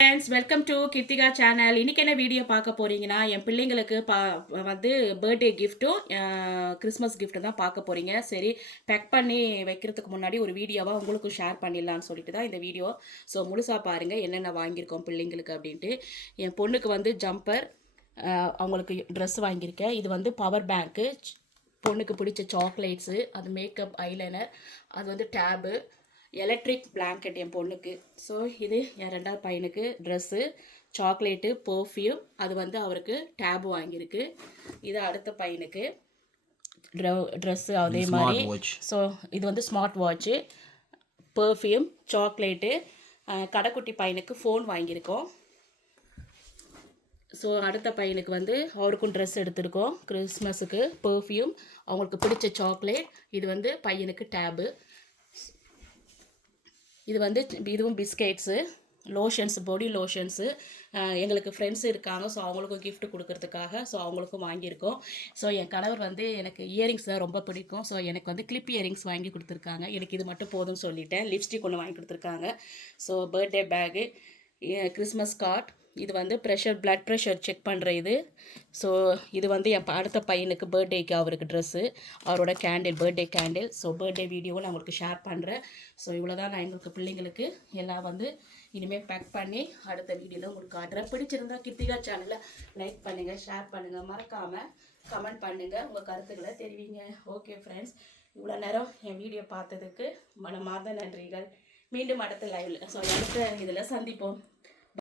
Friends, welcome to Krithika channel. இன்றைக்கி என்ன video பார்க்க போகிறீங்கன்னா, என் பிள்ளைங்களுக்கு வந்து பர்த்டே கிஃப்ட்டும் கிறிஸ்மஸ் கிஃப்ட்டும் தான் பார்க்க போகிறீங்க. சரி, பேக் பண்ணி வைக்கிறதுக்கு முன்னாடி ஒரு வீடியோவாக உங்களுக்கும் ஷேர் பண்ணிடலான்னு சொல்லிட்டு தான் இந்த வீடியோ. ஸோ முழுசாக பாருங்கள் என்னென்ன வாங்கியிருக்கோம் பிள்ளைங்களுக்கு அப்படின்ட்டு. என் பொண்ணுக்கு வந்து ஜம்பர், அவங்களுக்கு ட்ரெஸ் வாங்கியிருக்கேன். இது வந்து பவர் பேங்க்கு, பொண்ணுக்கு பிடிச்ச சாக்லேட்ஸு, அது மேக்கப் ஐலைனர், அது வந்து டேபு, எலக்ட்ரிக் பிளாங்கெட் என் பொண்ணுக்கு. ஸோ இது என் ரெண்டாவது பையனுக்கு ட்ரெஸ்ஸு, சாக்லேட்டு, பர்ஃப்யூம், அது வந்து அவருக்கு டேபு வாங்கியிருக்கு. இது அடுத்த பையனுக்கு ட்ரெஸ்ஸு அதே மாதிரி. ஸோ இது வந்து ஸ்மார்ட் வாட்ச்சு, பர்ஃப்யூம், சாக்லேட்டு. கடைக்குட்டி பையனுக்கு ஃபோன் வாங்கியிருக்கோம். ஸோ அடுத்த பையனுக்கு வந்து அவருக்கும் ட்ரெஸ் எடுத்திருக்கோம் கிறிஸ்மஸுக்கு, பர்ஃப்யூம், அவங்களுக்கு பிடிச்ச சாக்லேட். இது வந்து பையனுக்கு டேபு. இது வந்து இதுவும் பிஸ்கெட்ஸு, லோஷன்ஸ், பாடி லோஷன்ஸு. எங்களுக்கு ஃப்ரெண்ட்ஸ் இருக்காங்க, ஸோ அவங்களுக்கும் கிஃப்ட் கொடுக்கறதுக்காக ஸோ அவங்களுக்கும் வாங்கியிருக்கோம். ஸோ என் கணவர் வந்து எனக்கு இயரிங்ஸ் தான் ரொம்ப பிடிக்கும். ஸோ எனக்கு வந்து கிளிப் இயரிங்ஸ் வாங்கி கொடுத்துருக்காங்க. எனக்கு இது மட்டும் போதும்னு சொல்லிட்டேன். லிப்ஸ்டிக் ஒன்று வாங்கி கொடுத்துருக்காங்க. So birthday bag, Christmas card, இது வந்து பிளட் ப்ரெஷர் செக் பண்ணுற இது. ஸோ இது வந்து என் அடுத்த பையனுக்கு பர்த்டேக்கு அவருக்கு ட்ரெஸ்ஸு, அவரோட candle, birthday candle. So birthday வீடியோவும் நான் உங்களுக்கு ஷேர் பண்ணுறேன். ஸோ இவ்வளோ தான் நான் எங்களுக்கு பிள்ளைங்களுக்கு எல்லாம் வந்து இனிமேல் பேக் பண்ணி அடுத்த வீடியோவில் உங்களுக்கு காட்டுறேன். பிடிச்சிருந்தா கிருத்திகா சேனலை லைக் பண்ணுங்கள், ஷேர் பண்ணுங்கள், மறக்காமல் கமெண்ட் பண்ணுங்கள், உங்கள் கருத்துக்களை தெரிவிங்க. ஓகே ஃப்ரெண்ட்ஸ், இவ்வளோ நேரம் என் வீடியோ பார்த்ததுக்கு மனமார்ந்த நன்றிகள். மீண்டும் அடுத்த லைவில் அடுத்த இதில் சந்திப்போம்.